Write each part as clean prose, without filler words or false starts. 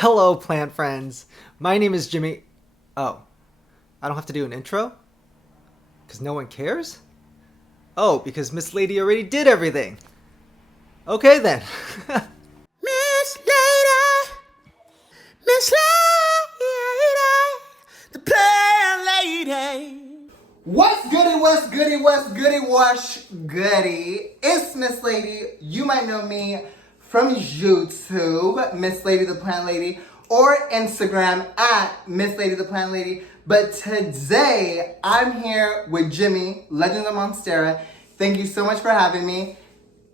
Hello, plant friends. My name is Jimmy. Oh, I don't have to do an intro? Because no one cares? Oh, because Miss Lady already did everything. Okay then. Miss Lady, Miss Lady, the player lady. What's goody, what's goody, what's goody, what's goody? It's Miss Lady. You might know me from YouTube, Miss Lady the Plant Lady, or Instagram at Miss Lady the Plant Lady. But today, I'm here with Jimmy, Legends of Monstera. Thank you so much for having me.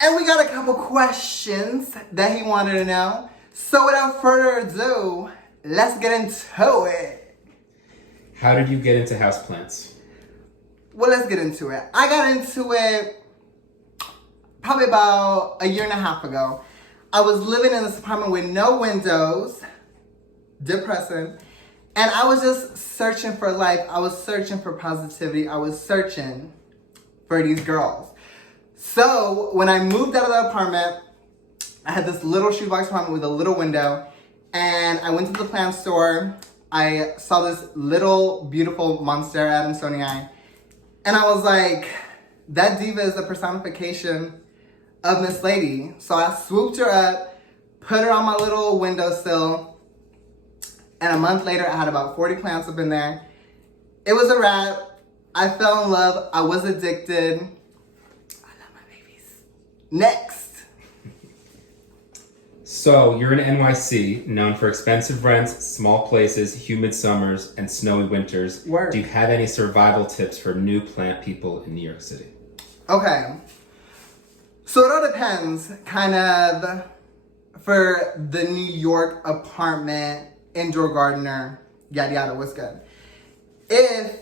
And we got a couple questions that he wanted to know. So without further ado, let's get into it. How did you get into houseplants? Well, let's get into it. I got into it probably about a year and a half ago. I was living in this apartment with no windows, depressing, and I was just searching for life. I was searching for positivity. I was searching for these girls. So when I moved out of the apartment, I had this little shoebox apartment with a little window, and I went to the plant store. I saw this little beautiful Monstera Adamsonii, and I was like, that diva is the personification of Miss Lady. So I swooped her up, put her on my little windowsill, and a month later I had about 40 plants up in there. It was a wrap. I fell in love. I was addicted. I love my babies. Next. So, you're in NYC, known for expensive rents, small places, humid summers, and snowy winters. Word. Do you have any survival tips for new plant people in New York City? Okay. So it all depends, kind of, for the New York apartment, indoor gardener, yada yada, what's good. If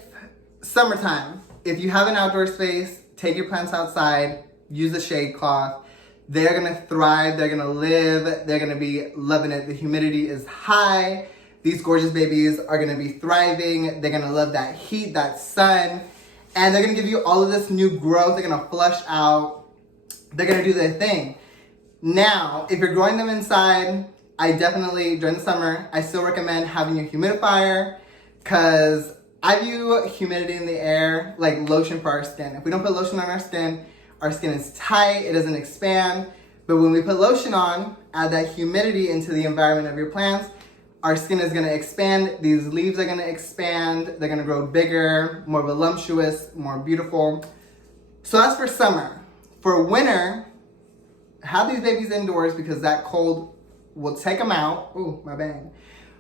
summertime, if you have an outdoor space, take your plants outside, use a shade cloth. They're gonna thrive, they're gonna live, they're gonna be loving it. The humidity is high. These gorgeous babies are gonna be thriving. They're gonna love that heat, that sun, and they're gonna give you all of this new growth. They're gonna flush out. They're gonna do their thing. Now, if you're growing them inside, I definitely, during the summer, I still recommend having a humidifier, because I view humidity in the air like lotion for our skin. If we don't put lotion on our skin is tight, it doesn't expand. But when we put lotion on, add that humidity into the environment of your plants, our skin is gonna expand, these leaves are gonna expand, they're gonna grow bigger, more voluptuous, more beautiful. So that's for summer. For winter, have these babies indoors because that cold will take them out. Ooh, my bang.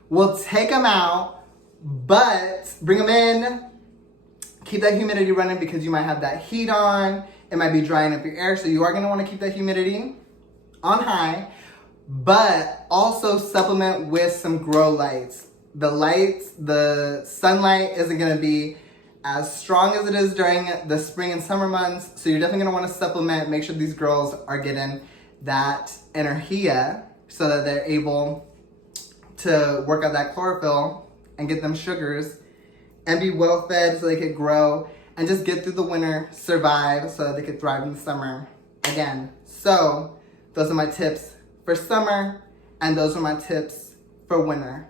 Will take them out, but bring them in, keep that humidity running because you might have that heat on. It might be drying up your air, so you are gonna wanna keep that humidity on high, but also supplement with some grow lights. The sunlight isn't gonna be as strong as it is during the spring and summer months, so you're definitely gonna wanna supplement, make sure these girls are getting that energia so that they're able to work out that chlorophyll and get them sugars and be well fed so they could grow and just get through the winter, survive, so that they could thrive in the summer again. So those are my tips for summer, and those are my tips for winter.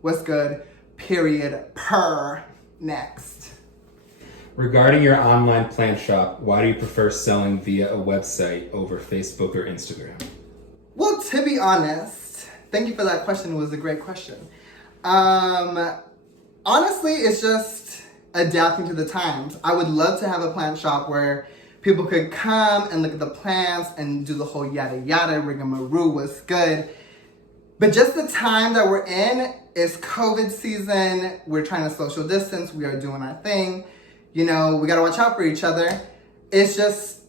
What's good? Period. Per. Next. Regarding your online plant shop, why do you prefer selling via a website over Facebook or Instagram? Well, to be honest, thank you for that question. It was a great question. Honestly, it's just adapting to the times. I would love to have a plant shop where people could come and look at the plants and do the whole yada yada, rigmarole, what's good. But just the time that we're in is COVID season. We're trying to social distance. We are doing our thing. You know, we gotta watch out for each other. It's just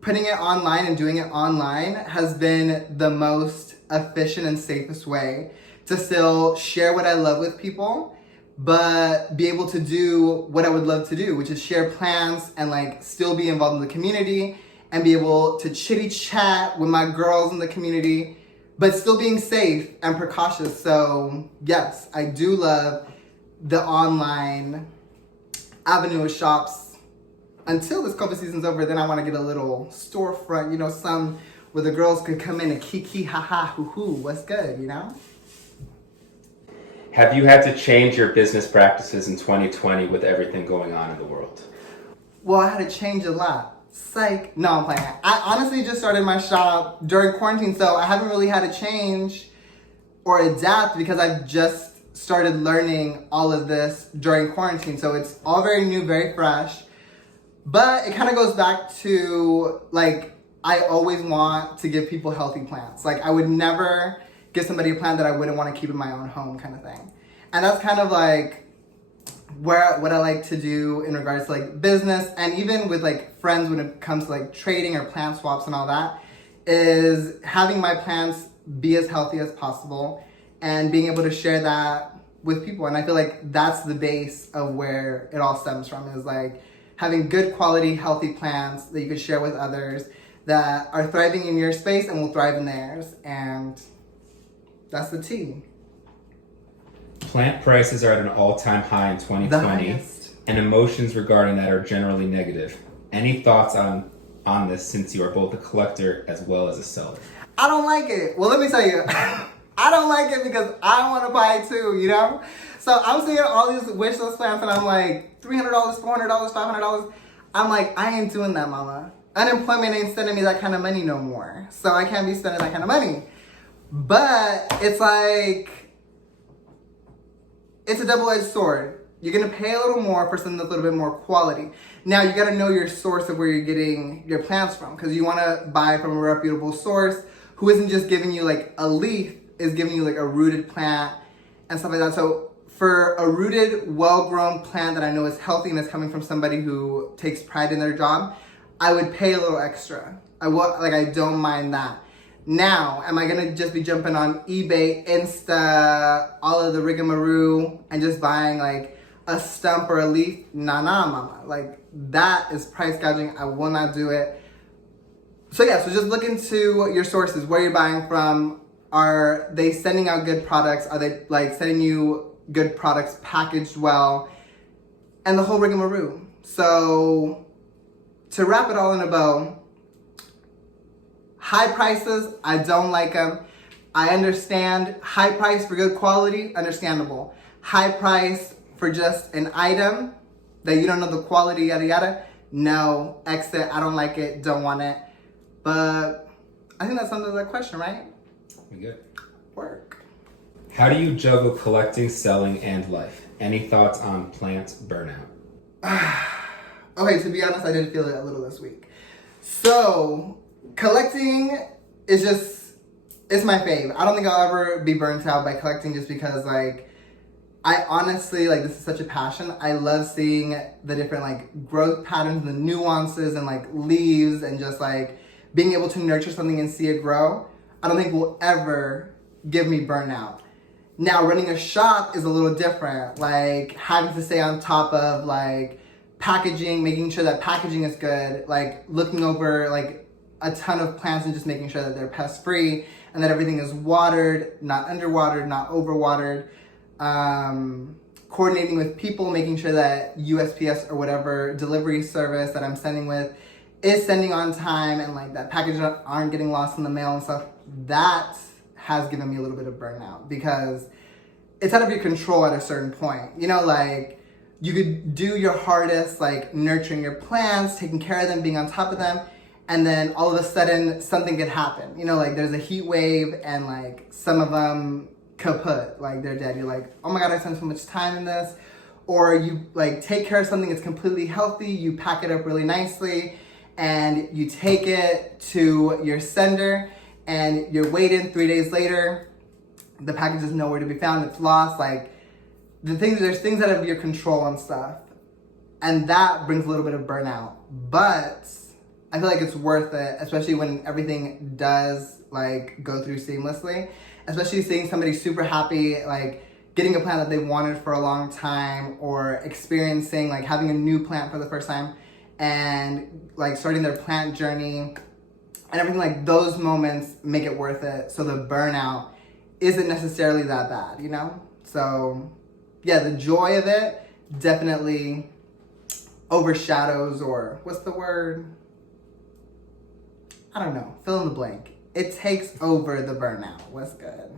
putting it online and doing it online has been the most efficient and safest way to still share what I love with people, but be able to do what I would love to do, which is share plants and like still be involved in the community and be able to chitty chat with my girls in the community, but still being safe and precautious. So yes, I do love the online avenue of shops until this COVID season's over. Then I want to get a little storefront, some where the girls could come in and kiki, ha ha, hoo hoo, what's good, Have you had to change your business practices in 2020 with everything going on in the world? Well, I had to change a lot. Psych. No, I'm playing. I honestly just started my shop during quarantine, so I haven't really had to change or adapt because I've just started learning all of this during quarantine. So it's all very new, very fresh. But it kind of goes back to, like, I always want to give people healthy plants. Like, I would never give somebody a plant that I wouldn't want to keep in my own home kind of thing. And that's kind of like what I like to do in regards to like business and even with like friends when it comes to like trading or plant swaps and all that, is having my plants be as healthy as possible and being able to share that with people. And I feel like that's the base of where it all stems from, is like having good quality, healthy plants that you can share with others that are thriving in your space and will thrive in theirs. And that's the tea. Plant prices are at an all-time high in 2020, and emotions regarding that are generally negative. Any thoughts on this, since you are both a collector as well as a seller? I don't like it. Well, let me tell you, I don't like it because I want to buy it too, you know? So I'm seeing all these wish list plants and I'm like, $300, $400, $500. I'm like, I ain't doing that, mama. Unemployment ain't sending me that kind of money no more. So I can't be spending that kind of money. But it's like, it's a double-edged sword. You're gonna pay a little more for something that's a little bit more quality. Now you gotta know your source of where you're getting your plants from, because you wanna buy from a reputable source who isn't just giving you like a leaf, is giving you like a rooted plant and stuff like that. So for a rooted, well-grown plant that I know is healthy and is coming from somebody who takes pride in their job, I would pay a little extra. I don't mind that. Now, am I gonna just be jumping on eBay, Insta, all of the rigmarole, and just buying like a stump or a leaf? Nah, mama. Like, that is price gouging. I will not do it. So yeah, so just look into your sources, where you're buying from. Are they sending out good products? Are they like sending you good products packaged well? And the whole rigmarole. So to wrap it all in a bow, high prices, I don't like them. I understand high price for good quality, understandable. High price for just an item that you don't know the quality, yada yada, no, exit, I don't like it, don't want it. But I think that's under that question, right? We good. Work. How do you juggle collecting, selling, and life? Any thoughts on plant burnout? Okay, to be honest, I did feel it a little this week. So, collecting is just, it's my fave. I don't think I'll ever be burnt out by collecting, just because like, I honestly, like, this is such a passion. I love seeing the different like growth patterns, the nuances and like leaves, and just like being able to nurture something and see it grow. I don't think will ever give me burnout. Now, running a shop is a little different. Like having to stay on top of like packaging, making sure that packaging is good, like looking over like a ton of plants and just making sure that they're pest free and that everything is watered, not underwatered, not overwatered. Coordinating with people, making sure that USPS or whatever delivery service that I'm sending with is sending on time, and like that packages aren't getting lost in the mail and stuff. That has given me a little bit of burnout, because it's out of your control at a certain point. You know, like you could do your hardest, like nurturing your plants, taking care of them, being on top of them, and then all of a sudden something could happen. You know, like there's a heat wave and like some of them kaput, like they're dead. You're like, oh my God, I spent so much time in this. Or you like take care of something that's completely healthy, you pack it up really nicely, and you take it to your sender, and you're waiting 3 days later, the package is nowhere to be found, it's lost. Like there's things out of your control and stuff. And that brings a little bit of burnout. But I feel like it's worth it, especially when everything does like go through seamlessly. Especially seeing somebody super happy, like getting a plant that they wanted for a long time, or experiencing like having a new plant for the first time and like starting their plant journey and everything. Like those moments make it worth it. So the burnout isn't necessarily that bad, you know? So yeah, the joy of it definitely overshadows, or what's the word? I don't know, fill in the blank. It takes over the burnout. What's good?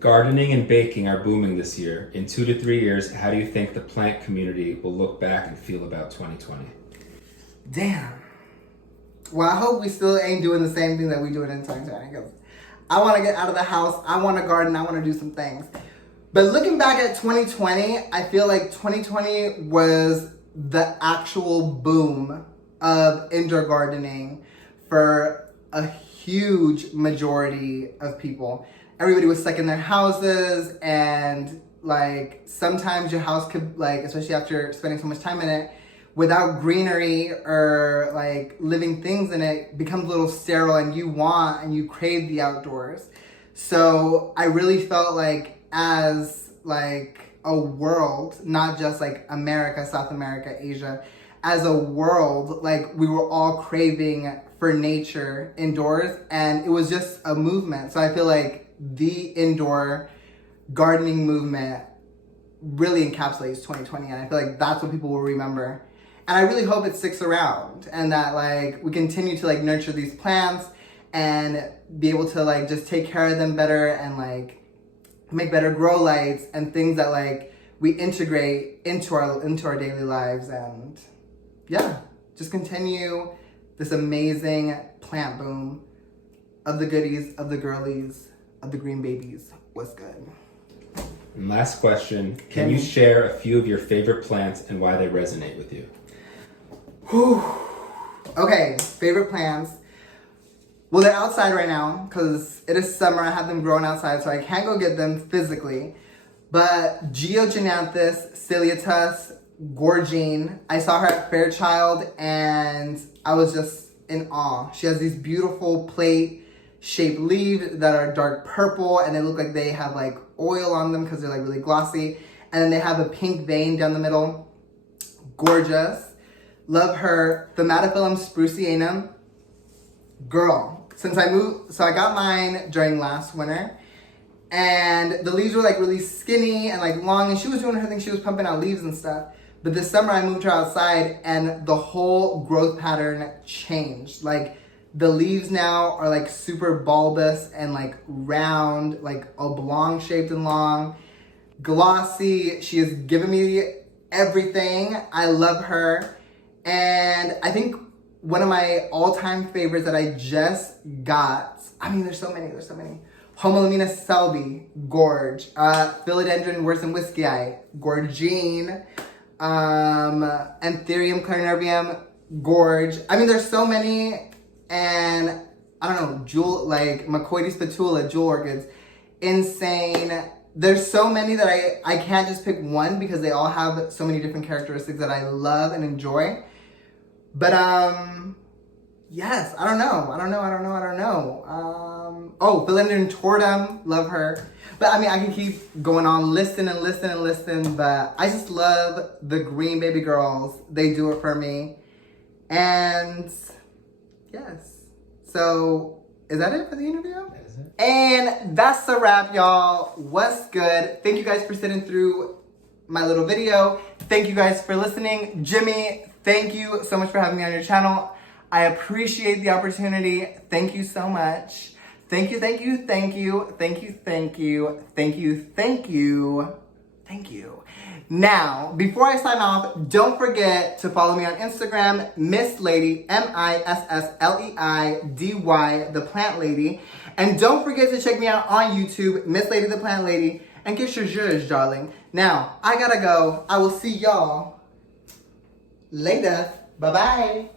Gardening and baking are booming this year. In 2 to 3 years, how do you think the plant community will look back and feel about 2020? Damn. Well, I hope we still ain't doing the same thing that we doing in 2020. Because I want to get out of the house. I want to garden. I want to do some things. But looking back at 2020, I feel like 2020 was the actual boom of indoor gardening for a huge majority of people. Everybody was stuck in their houses, and like sometimes your house could, like, especially after spending so much time in it, without greenery or like living things in it, becomes a little sterile, and you want and you crave the outdoors. So I really felt like as like a world, not just like America, South America, Asia, as a world, like we were all craving for nature indoors, and it was just a movement. So I feel like the indoor gardening movement really encapsulates 2020, and I feel like that's what people will remember. And I really hope it sticks around, and that like we continue to like nurture these plants and be able to like just take care of them better, and like make better grow lights and things that like we integrate into our daily lives, and yeah, just continue this amazing plant boom of the goodies, of the girlies, of the green babies. What's good? And last question, can you share a few of your favorite plants and why they resonate with you? Whew. Okay, favorite plants. Well, they're outside right now because it is summer. I have them growing outside, so I can't go get them physically. But Georgianthus ciliatus gorgine, I saw her at Fairchild and I was just in awe. She has these beautiful plate-shaped leaves that are dark purple, and they look like they have like oil on them because they're like really glossy. And then they have a pink vein down the middle. Gorgeous. Love her. Thamatophyllum sprucianum. Girl, since I moved, so I got mine during last winter, and the leaves were like really skinny and like long, and she was doing her thing. She was pumping out leaves and stuff. But this summer I moved her outside, and the whole growth pattern changed. Like the leaves now are like super bulbous and like round, like oblong shaped and long, glossy. She has given me everything. I love her. And I think one of my all-time favorites that I just got, I mean, there's so many. Homolamina selby, gorge. Philodendron worsen whiskyi, gorgine. Anthurium clarinervium, gorge. I mean, there's so many, and I don't know, jewel, like Macoides spatula, jewel orchids, insane. There's so many that I can't just pick one because they all have so many different characteristics that I love and enjoy. But, yes, I don't know. Oh, Philodendron tortum, love her. But I mean, I can keep going on, listen, but I just love the green baby girls. They do it for me. And yes. So, is that it for the interview? That is it. And that's a wrap, y'all. What's good? Thank you guys for sitting through my little video. Thank you guys for listening. Jimmy, thank you so much for having me on your channel. I appreciate the opportunity. Thank you so much. Thank you. Now, before I sign off, don't forget to follow me on Instagram, Miss Lady, MISSLEIDY, the Plant Lady. And don't forget to check me out on YouTube, Miss Lady the Plant Lady, and get your judge, darling. Now, I gotta go. I will see y'all later. Bye-bye.